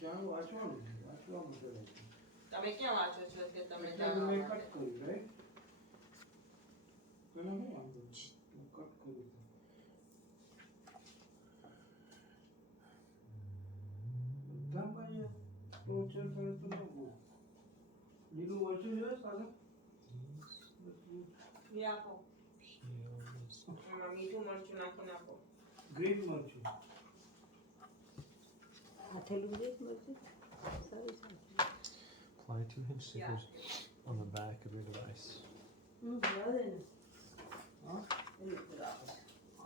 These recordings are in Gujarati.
ત્યાં વાંચવાનું છે. તમે ક્યાં વાંચો છો કે તમને મેં જાણવા કટ કર્યું રાઈટ પેલા નહીં વાંધો મેં કટ કર્યું બધામાં ટોર્ચર કરે તો ન બહુ લીલું વાંચ્યું છે સારું એ આપો મીઠું મરચું નાખીને આપો ગ્રીન મરચું આથેલું છે મરચું સારું છે. Apply 2 hint stickers on the back of your device. બરાબર ને હા એ બરાબર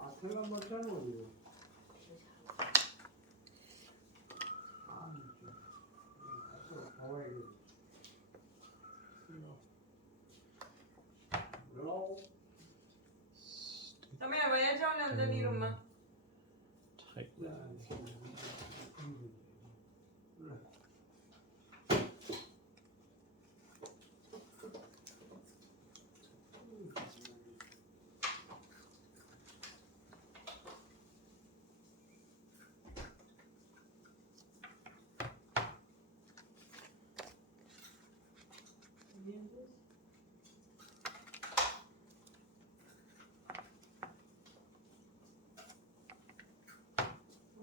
આથેલા મરચાં નો હોય તમે વયા જાઓ ને અંદરની રૂમમાં Tighten that.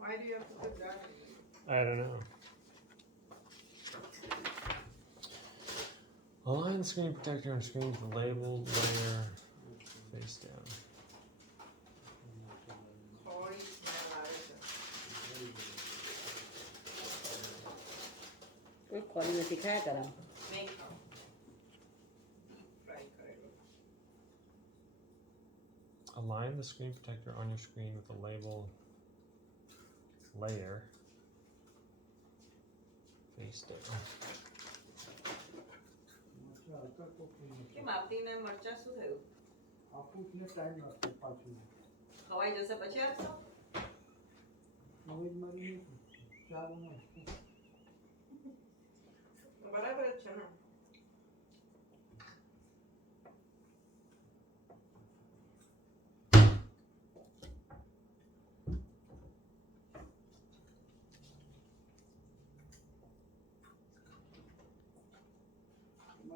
Why do you have to put that in? I don't know. Align the screen protector on screen with the labeled layer face down. Holy smell આવે છે. કોઈ ખોરી નથી ખાયા કરા નહીં ખાઓ. Fry કરેલું. Align the screen protector on your screen with the labeled layer face down. કેમ આપીને મરચાં શું થયું? આપું ને ટાઈમ લાગશે પાછું ખવાઈ જશે પછી આપશો? હવે જ મારી ચાલુ ન બરાબર જ છે ને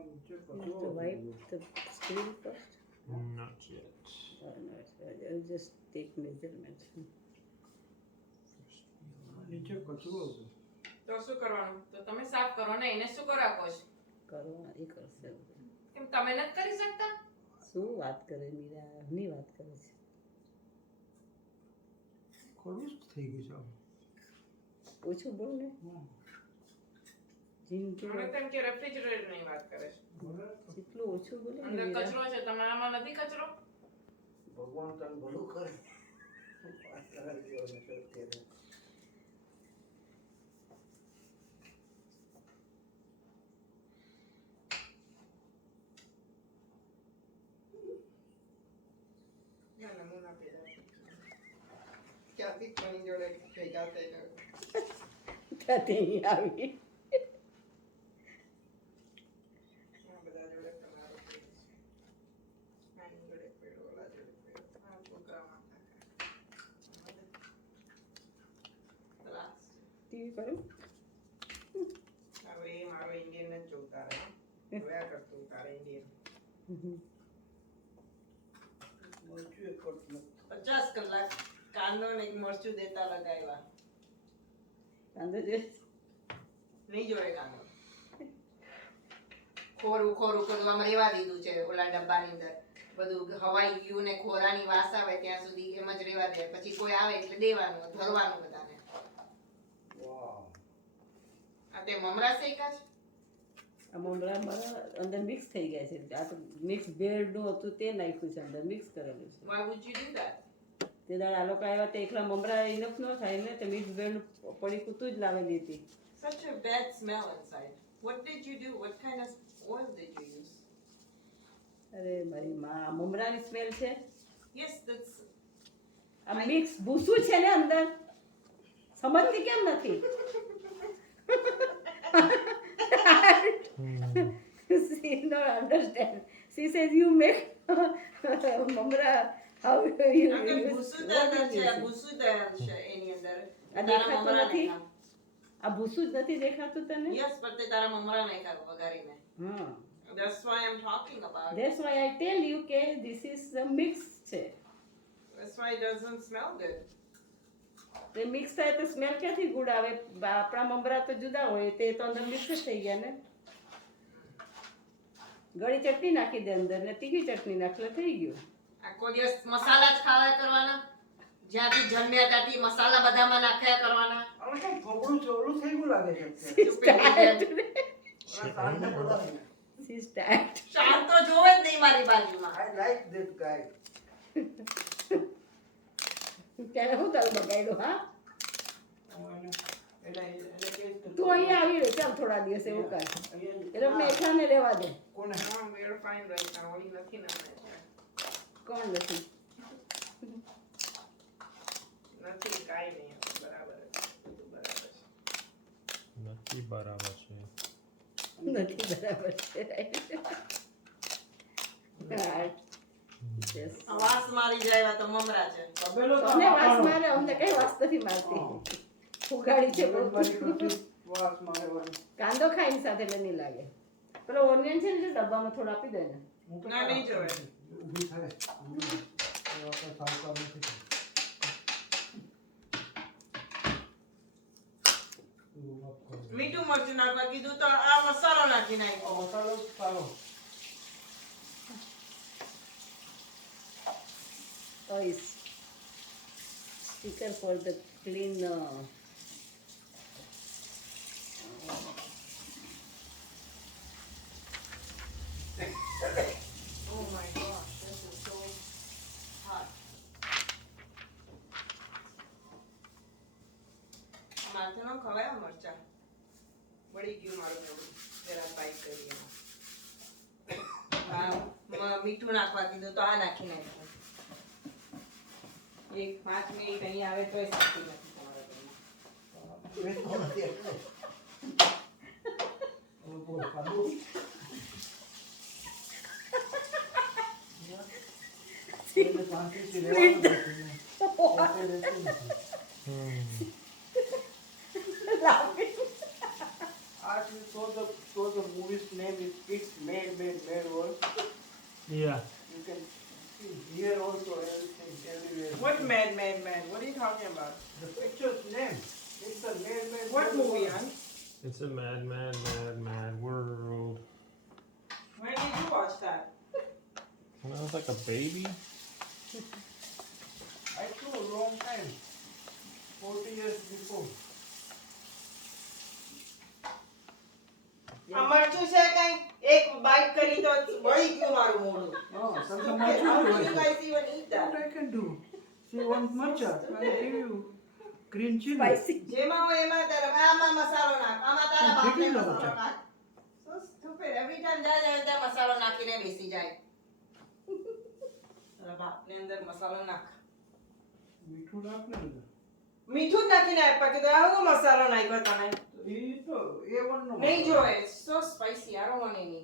નીચે You have to wipe the screen first. Not yet. Oh, no, I'll just take measurements. નીચે કચરો છે તો શું કરવાનું? તો તમે સાફ કરો ને એને શું કરો આપો છો? કરવા એ કરશે કેમ તમે નથી કરી શકતા? શું વાત કરે મીરા ની વાત કરે છે કડવું જ થઈ ગયું છે ઓછું બોલ ને જિંદગી મને તેમ કે રેફ્રિજરેટર ની વાત કરે છે. જેટલું ઓછું બોલે ને અંદર મીરા. કચરો છે તમારામાં નથી કચરો? ભગવાન તને ભલું કરે વાત કરાવી દેવો ને સત્યને નમૂના પેદા ક્યાંથી કોની જોડે ભેગા થઈ ગયો ક્યાંથી અહીં આવી બધા જોડે તમારો પેડો છે. આની જોડે પેડો ઓલા જોડે પેડો આ પ્રોગ્રામ ટીવી કરું હવે એ મારો ઇન્ડિયન જ જોતા રહે જોયા કરતું તારે ઇન્ડિયન મરચું એક કટ 50 કલાક કાંદો ને મરચું દેતા લગાવ્યા કાંદો જે નહીં જોડે કાંદો ખોરું આમ રેવા દીધું છે ઓલા ડબ્બાની અંદર બધું હવાઈ ગયું ને ખોરાની વાસ આવે ત્યાં સુધી એમ જ રેવા દે પછી કોઈ આવે એટલે દેવાનું ધરવાનું બધાને વાહ આ તે મમરા શેકા છે આ મમરા મારા અંદર મિક્સ થઈ ગયા છે આ તો મિક્સ બ્રેડ નું હતું તે નાખ્યું છે અંદર મિક્સ કરેલું છે why would you do that તે દાડ આ લોકો આવ્યા તે એકલા મમરા ઇનફ ન થાય ને તે મિક્સ બ્રેડ પડી કૂતું જ લાવેલી હતી such a bad smell inside what did you do what kind of oil did you use અરે મારી માં મમરાની સ્મેલ છે yes that's આ મિક્સ ભૂસું છે ને અંદર સમજતી કેમ નથી she don't understand she says you make મમરા how you ભૂસુદાર છે ભૂસુદાર છે એની અંદર આ દેખાતું નથી આ ભૂસું જ નથી દેખાતું તને? યસ, પણ તે તારા મમરા નાખ્યા વઘારીને. હા. That's why I'm talking about. That's why I tell you કે this is a mix છે. That's why it doesn't smell good. તે મિક્સ થાય તો સ્મેલ ક્યાંથી ગુડ આવે? આપણા મમરા તો જુદા હોય, તે તો અંદર મિક્સ જ થઈ ગયા ને. ગળી ચટણી નાખી દે અંદર ને તીખી ચટણી નાખલે થઈ ગયું. આખો દિવસ મસાલા જ ખાવા કરવાના, જ્યાંથી જન્મ્યા ત્યાંથી મસાલા બધામાં નાખ્યા કરવાના. હવે કઈ થોડું ચોલું થઈ ગયું લાગે છે શાંત તો જોવે જ નહીં મારી બાજુમાં. I like that guy. ત્યારે હું તારું બગાડ્યું? હા, એને તું અહીંયા આવી રહે ચાલ થોડા દિવસ એવું કર. એ લોકોને એકલાને રહેવા દે. કોને હા, we're fine right now. ઓલી નથી ને હમણાં. કોણ નથી? નથી, કાંઈ નહીં, બરાબર છે, બધું બરાબર છે. નથી બરાબર છે. નથી બરાબર છે. Right. Yes. આ વાસ મારી જાય એવા તો મમરા છે. તબેલો તો તને વાસ આપવાનો. મારે, અમને કઈ વાસ નથી મારતી. ફુગાડી છે બહુ. મારી કુટી વાસ મારે વાળી. કાંદો ખાઈને સાથે એટલે નહીં લાગે. પેલો ઓનિયન છે ને જે ડબ્બામાં થોડો આપી દે ને. હું તો ના, નહીં જોવે. ઊભી થાય. એ આપણે સાવકાર નથી થતી. મીઠું મરચું નાખવા કીધું તો આ મસાલો નાખી નાખ્યો. મસાલો સારો. Toys. Sticker for the clean. Oh my gosh, this is so hot. માથે ન ખવાય આ મરચાં. બળી ગયું મારું મોઢું. જરા બાઈટ કરી એમાં. મીઠું નાખવા કીધું તો આ નાખી નાખ્યું. એક 5 મિનિટ અહીં આવે તોય શાંતિ નથી તમારા ઘરમાં. એ તો નથી એટલે. હવે બોલ, ખાધું? એને શાંતિથી રહેવાનું નથી. પોતે રહેતું નથી. Actually, so the movie's name is It's Made World. Yeah. You can see here also everything, everywhere. What mad? What are you talking about? The picture's name. It's a made What movie, world. An? It's a mad world. When did you watch that? When I was like a baby. I saw a long time. 40 years before. આ મરચું છે કઈ એક બાઈટ કરી તો બળી ગયું મારું મોઢું. Oh, something How much do you more. guys even eat that? What I can do? She wants matcha. I give you green chili. Spicy. જેમાં હોય એમાં તારા આમાં મસાલો નાખ, આમાં તારા બાપને કેટલી મસાલો લાવો છો? નાખ. So stupid. Every time જાય ત્યાં મસાલો નાખીને બેસી જાય. તારા બાપને અંદર મસાલો નાખ. મીઠું નાખ ને બધા. મીઠું જ નાખીને આપ્યા કીધું આવો મસાલો નાખ્યો તમે. એ તો A1 નો. નહીં જોવે. It's so spicy. I don't want any.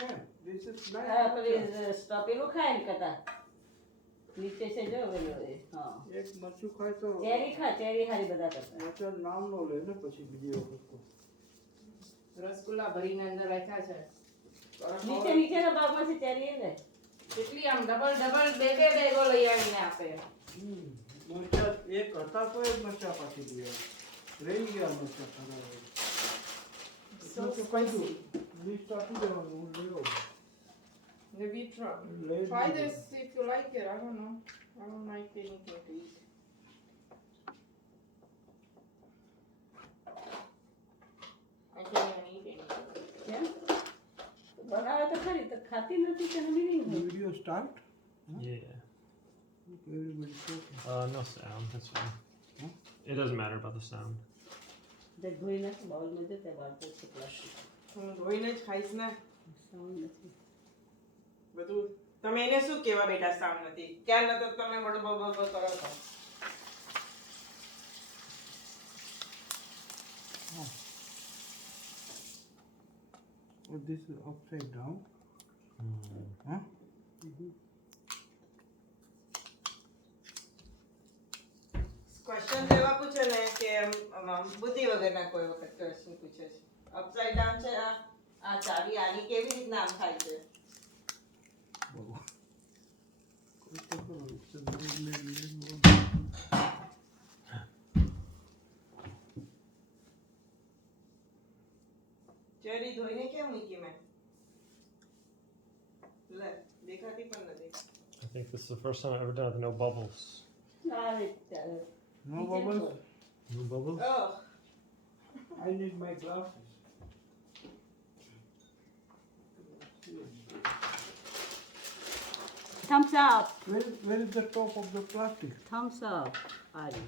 Okay. This is nice. હા, પેલી સ્ટોપ એનું ખાય ને કટા. નીચે છે જો પેલો એ. હા. એક મરચું ખાય તો ચેરી ખા, ચેરી હારી બધા કરતા. એટલે નામ નો લે ને પછી બીજી વખત તો. રસગુલ્લા ભરીને અંદર રાખ્યા છે. નીચેના ભાગમાંથી ચેરી એ લે. કેટલી આમ ડબલ બે બેગો લઈ આવીને આપે. મરચા એક હતા તો એક મરચા પાછી ગયા. રહી ગયા મરચા ખરા. So spicy. લિસ્ટ આપી દેવાનું હું લઈ આવું. Maybe try this if you like it. I don't know. I don't like anything to eat. I can't even eat anything. કેમ? બનાવે તો ખરી તો ખાતી નથી કે હમી નહીં હોય. Video start. Yeah. Everybody talking. No sound. That's fine. Huh? It doesn't matter about the sound. જે ધોઈ નાખ બાઉલમાં જતે વાળતો છે પ્લાસ્ટિક. હું ધોઈને જ ખાઈશ ને. સાઉન્ડ નથી. બધું તમે એને શું કહેવા બેટા સાઉન્ડ નથી? ક્યાં નતો તમે મોટો બબો કરો છો? Oh, this is upside down. Huh? Question એવા પૂછે ને કે બુદ્ધિ વગરના કોઈ વખત ક્વેશ્ચન પૂછે છે. અપસાઇડ ડાઉન છે આ ચાવી આની કેવી રીતના આમ થાય છે? ચેરી ધોઈને કેમ મૂકી મેં? લે દેખાતી પણ નથી. I think this is the first time I've ever done it with no bubbles. No bubbles. No bubbles? Oh, I need my glasses. Thumbs up. Where is the top of the plastic? Thumbs up. Ari.